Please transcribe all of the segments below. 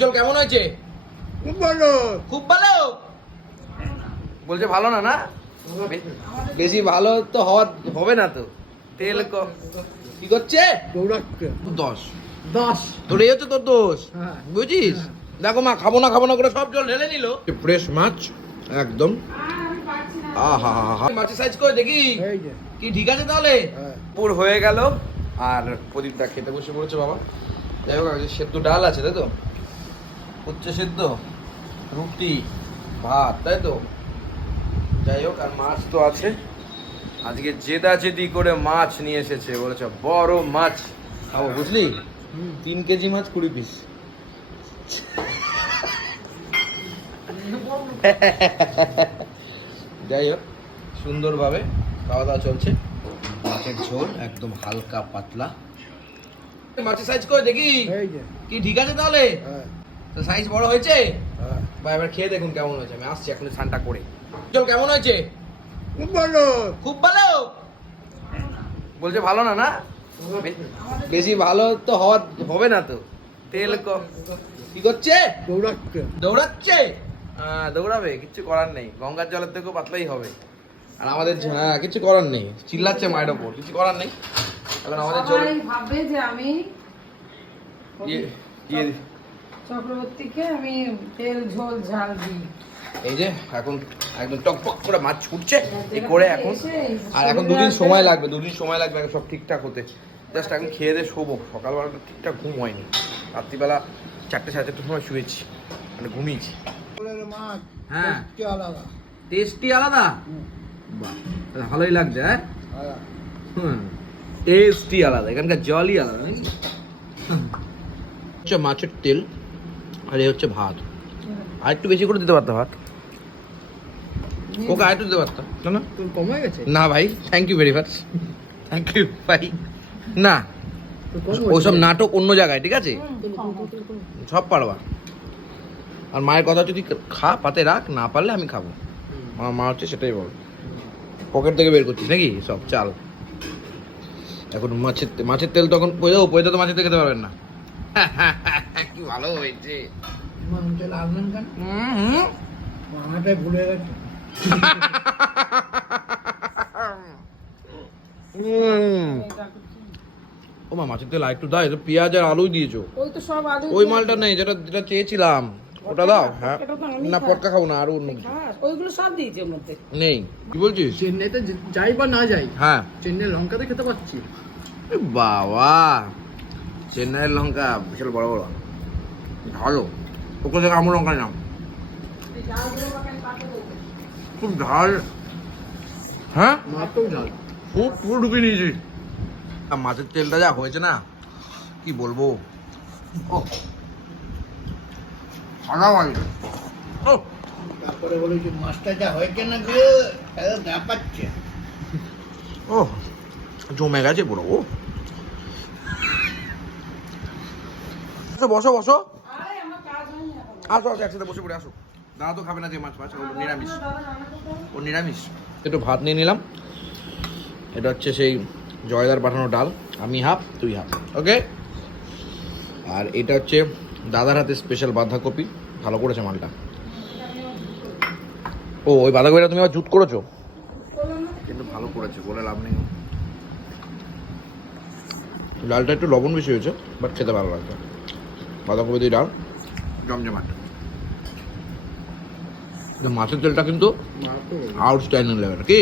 চল কেমন হয়েছে? খুব ভালো। খুব ভালো? বলছে ভালো না না? বেশি ভালো তো হওয়া হবে না তো। তেল ক- কি করছে? দশ। দশ। তোর এই হচ্ছে তোর দোষ। হ্যাঁ। বুঝিস দেখো মা খাব না খাব না করে সব জল ঢেলে নিল। ফ্রেশ মাছ একদম। আহা হা হা মাছের সাইজ করে দেখি? কি ঠিক আছে তাহলে? হ্যাঁ। পুর হয়ে গেল। আর প্রদীপটা খেতে বসে পড়েছে বাবা। যাই হোক সেদ্ধ ডাল আছে তাই তো? উচ্ছে সেদ্ধ রুটি ভাত তাই তো? যাই হোক আর মাছ তো আছে। আজকে জেদা জেদি করে মাছ নিয়ে এসেছে বলেছে বড় মাছ খাব বুঝলি? তিন কেজি মাছ কুড়ি পিস। যাই হোক সুন্দরভাবে খাওয়া দাওয়া চলছে। মাছের ঝোল একদম হালকা পাতলা। মাছের সাইজ করে দেখি? কি ঠিক আছে তাহলে? হ্যাঁ। তো সাইজ বড় হয়েছে? হ্যাঁ। বা এবার খেয়ে দেখুন কেমন হয়েছে। আমি আসছি এখন ঠান্ডা করে। চল কেমন হয়েছে? খুব ভালো। খুব ভালো? বলছে ভালো না না? বেশি ভালো তো হওয়া হবে না তো। তেল ক- কি করছে? দৌড়াচ্ছে। দৌড়াচ্ছে? হ্যাঁ দৌড়াবে কিচ্ছু করার নেই। গঙ্গার জলের থেকেও পাতলাই হবে। আর আমাদের হ্যাঁ কিছু করার নেই। চিল্লাচ্ছে মায়ের ওপর কিছু করার নেই। এখন আমাদের জল সবাই ভাববে যে আমি ইয়ে ইয়ে চক্রবর্তীকে আমি তেল ঝোল ঝাল দিই। এই যে এখন একদম টকপক করে মাছ ছুটছে এই করে এখন। আর এখন দুদিন সময় লাগবে দুদিন সময় লাগবে সব ঠিকঠাক হতে। জাস্ট এখন খেয়ে দিয়ে শোবো। সকালবেলাটা ঠিকঠাক ঘুম হয়নি। রাত্রিবেলা চারটে সাড়ে চারটের সময় শুয়েছি। মানে ঘুমিয়েছি। মাছ হ্যাঁ। আলাদা। টেস্টি আলাদা। বাহ ভালোই লাগছে হ্যাঁ? আলাদা। টেস্টি আলাদা এখানকার জলই আলাদা নাকি? মাছের তেল আর এই হচ্ছে ভাত। আর একটু বেশি করে দিতে পারতাম ভাত। ওকে আর একটু দিতে পারতাম না না। তোর কমে গেছে? না ভাই thank you very much thank you ভাই না ওসব নাটক অন্য জায়গায় ঠিক আছে? সব পারবা। আর মায়ের কথা যদি খা পাতে রাখ না পারলে আমি খাব। আমার মা হচ্ছে সেটাই বল পকেট থেকে বের করছিস নাকি? সব চাল। এখন মাছের মাছের তেল তখন পয়সা পয়সা তো মাছের তেল খেতে পারবেন না। কি ভালো হয়েছে? মাংসে লাগলেন কেন হুম, হুম। ভুলে গেছে। ও মা মাছের তেল আর একটু দাও এটা পেঁয়াজ আর আলুই দিয়েছ। ওই তো সব আলু ওই মালটা নেই যেটা যেটা চেয়েছিলাম। ওটা দাও হ্যাঁ। না পটকা খাব না আরও অন্য কিছু। ওইগুলো সব দিয়েছে মধ্যে। নেই। কি বলছিস? চেন্নাইতে যাই বা না যাই হ্যাঁ। চেন্নাই লঙ্কাতে খেতে পাচ্ছি। বাবা চেন্নাইয়ের লঙ্কা বিশাল বড় বড়। ভালো। ওকে থেকে আমার লঙ্কা নাম। খুব ঝাল। হ্যাঁ? খুব পুরো ঢুকে নিয়েছি। আর মাছের তেলটা যা হয়েছে না কি বলব? ও ফাটাফাটি ও তারপরে বলেছি মাছটা যা হয়েছে না গো তাহলে পাচ্ছে। ও জমে গেছে পুরো আচ্ছা, বসো বসো আরে আমার কাজ হয়নি এখন আসো আসো একসাথে বসে পড়ে আসো। দাদা তো খাবে না যে মাছ নিরামিষ। ও নিরামিষ? একটু ভাত নিয়ে নিলাম। এটা হচ্ছে সেই জয়দার পাঠানো ডাল। আমি হাফ তুই হাফ ওকে? আর এটা হচ্ছে দাদার হাতে স্পেশাল বাঁধাকপি। ভালো করেছে মালটা। ও ওই বাঁধাকপিটা তুমি আবার জুত করেছ? কিন্তু ভালো করেছে বলে লাভ নেই। ডালটা একটু লবণ বেশি হয়েছে বাট খেতে ভালো লাগছে। বাঁধাকপি দিয়ে ডাল। জমজমাট। মাছের তেলটা কিন্তু আউটস্ট্যান্ডিং লেভেল কি?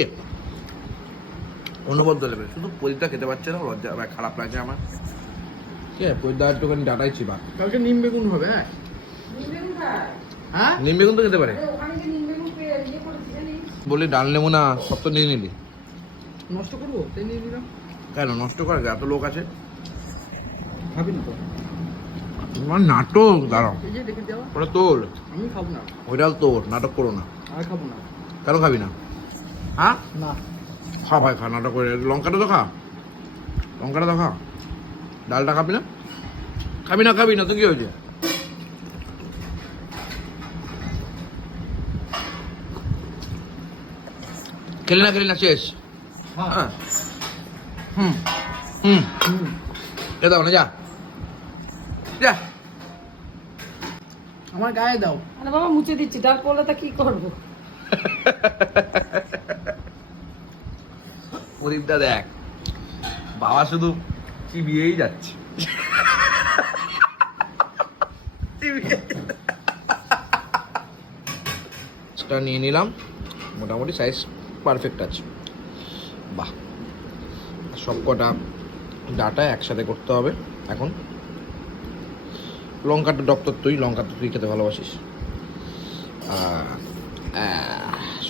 অনুবদ্ধ লেভেল শুধু পরিটা খেতে পারছে না লজ্জা বা খারাপ লাগছে আমার। কি? পরিদা একটুখানি ডাটাই চিপা কালকে নিম বেগুন হবে হ্যাঁ? হ্যাঁ? নিম বেগুন তো খেতে পারে। বলি ডাল নেব না সব তো নিয়ে নিলি নষ্ট করব? তাই নিয়ে নিলাম। কেন? নষ্ট করে এত লোক আছে। খাবি না তো। তোমার নাটক দাঁড়াও। ওটা তোর। আমি খাব না। ওইটাও তোর নাটক করো না। আর খাব না। কেন খাবি না? হ্যাঁ? না। খা ভাই খা নাটক করে। লঙ্কাটা তো খা। লঙ্কাটা তো খা। ডালটা খাবি না? খাবি না খাবি না তো কি হয়েছে? খেলি না খেলি না শেষ। হ্যাঁ। হ্যাঁ। হুম হুম। হুম। খেতে হবে না যা। যা। আমার গায়ে দাও। আরে বাবা মুছে দিচ্ছি ডাল পড়লে তা কি করব? প্রদীপটা দেখ বাবা শুধু চিবিয়েই যাচ্ছে। নিয়ে নিলাম মোটামুটি সাইজ পারফেক্ট আছে। বাহ সব কটা ডাটা একসাথে করতে হবে এখন লঙ্কাটা ডক্টর তুই, লঙ্কা তো তুই খেতে ভালোবাসিস।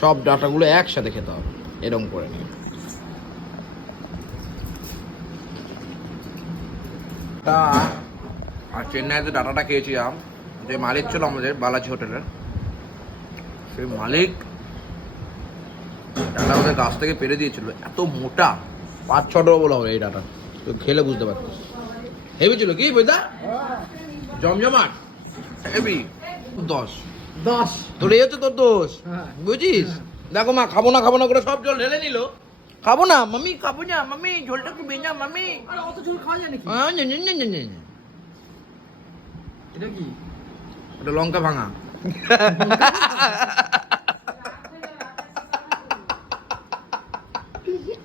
সব ডাটাগুলো একসাথে খেতে হবে এরকম করে নিয়ে। তা, আর চেন্নাইতে ডাটাটা খেয়েছিলাম, যে মালিক ছিল আমাদের, বালাজি হোটেলের। সেই মালিক ডাটা ওদের গাছ থেকে পেরে দিয়েছিল, এত মোটা পাঁচ ছ ডবল বলা হবে এই ডাটা, তো খেলে বুঝতে পারতিস। হেভি ছিল কি বুঝদা জমজমাট। হেভি। দশ। দশ। তোর এই হচ্ছে তোর দোষ। হ্যাঁ। বুঝিস? দেখো মা খাব না খাব না করে সব জল ঢেলে নিল। খাব না মামি খাব না মামি ঝোলটা একটু বেঞ্জা মামি অত ঝোল খাওয়া যায় নাকি। এটা কি? ওটা লঙ্কা ভাঙা।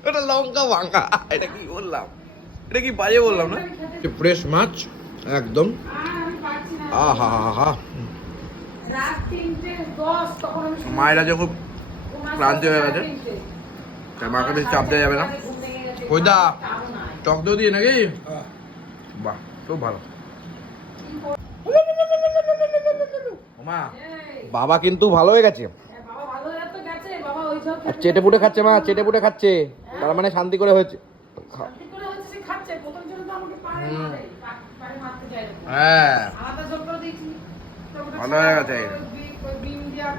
ওটা লঙ্কা ভাঙা। এটা কি বললাম? এটা কি বাজে বললাম না? ফ্রেশ মাছ একদম। মায়েরা যখন ঘুমাতে ক্লান্তি হয়ে গেছে। তাই মাকে বেশি চাপ দেওয়া যাবে না। নাই। টক দই দিয়ে নাকি? বাহ খুব ভালো। মা বাবা কিন্তু ভালো হয়ে গেছে। বাবা ভালো হয়ে আর চেটে পুটে খাচ্ছে মা চেটে পুটে খাচ্ছে। তার মানে শান্তি করে হয়েছে। হ্যাঁ। ভালো হয়ে গেছে।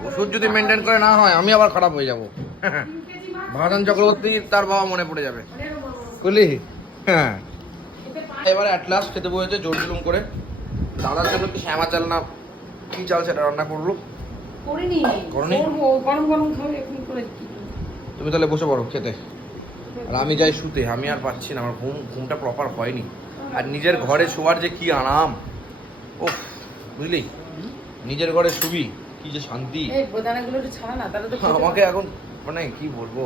ওষুধ যদি মেনটেন করে না হয় আমি আবার খারাপ হয়ে যাব। ভাসান চক্রবর্তী তার বাবা মনে পড়ে যাবে। বুঝলি হ্যাঁ। এবারে অ্যাট লাস্ট খেতে বসেছে জোর জুলুম করে। দাদার জন্য কি শ্যামা চাল না কি চাল সেটা রান্না করল? করিনি। করনি? গরম গরম খাবে এখন করে তুমি তাহলে বসে পড়ো খেতে। আর আমি যাই শুতে আমি আর পাচ্ছি না আমার ঘুম ঘুমটা প্রপার হয়নি। আর নিজের ঘরে শোয়ার যে কি আরাম। ও বুঝলি? নিজের ঘরে শুবি কি যে শান্তি। আমাকে এখন মানে কি বলব?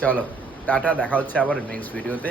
চলো টাটা দেখা হচ্ছে আবার নেক্সট ভিডিওতে?